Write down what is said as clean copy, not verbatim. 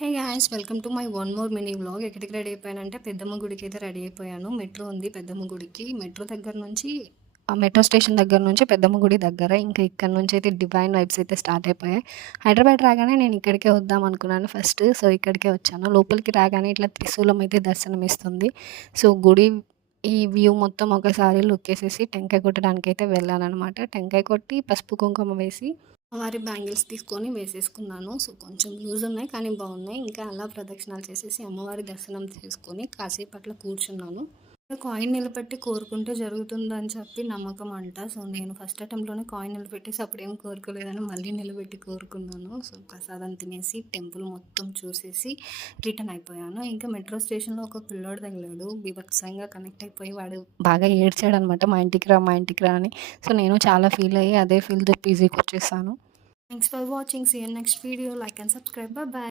Hey guys, welcome to my one more mini vlog. ఎక్కడికి ready అయిపోయానంటే పెద్దమ్మ గుడికి అయితే రెడీ అయిపోయాను. మెట్రో ఉంది పెద్దమ్మ గుడికి. మెట్రో దగ్గర నుంచి ఆ మెట్రో స్టేషన్ దగ్గర నుంచి పెద్దమ్మ గుడి దగ్గర. ఇంకా ఇక్కడ నుంచి అయితే డివైన్ వైబ్స్ అయితే స్టార్ట్ అయిపోయాయి. హైదరాబాద్ రాగానే నేను ఇక్కడికే వద్దాం అనుకున్నాను ఫస్ట్. సో ఇక్కడికే వచ్చాను. లోపలికి రాగానే ఇట్లా త్రిశూలం అయితే దర్శనం ఇస్తుంది. సో గుడి ఈ వ్యూ మొత్తం ఒకసారి లుక్ వేసేసి టెంకాయ కొట్టడానికి అయితే వెళ్ళానమాట. టెంకాయ కొట్టి పసుపు కుంకుమ వేసి అమ్మవారి బ్యాంగిల్స్ తీసుకొని వేసేసుకున్నాను. సో కొంచెం లూజ్ ఉన్నాయి కానీ బాగున్నాయి. ఇంకా అలా ప్రదక్షిణాలు చేసేసి అమ్మవారి దర్శనం చేసుకొని కాసేపు అట్లా కూర్చున్నాను. కాయిన్ నిలబెట్టి కోరుకుంటే జరుగుతుందని చెప్పి నమ్మకం అంట. సో నేను ఫస్ట్ అటెంప్ట్లోనే కాయిన్ నిలబెట్టేసి అప్పుడేం కోరుకోలేదని మళ్ళీ నిలబెట్టి కోరుకున్నాను. సో ప్రసాదం తినేసి టెంపుల్ మొత్తం చూసేసి రిటర్న్ అయిపోయాను. ఇంకా మెట్రో స్టేషన్లో ఒక పిల్లోడు తగిలాడు. బీభత్సంగా కనెక్ట్ అయిపోయి వాడు బాగా ఏడ్చాడనమాట, మా ఇంటికి రా మా ఇంటికి రా అని. సో నేను చాలా ఫీల్ అయ్యి అదే ఫీల్తో పీజీకి వచ్చేసాను. Thanks for watching. See you in next video. Like and subscribe. Bye bye.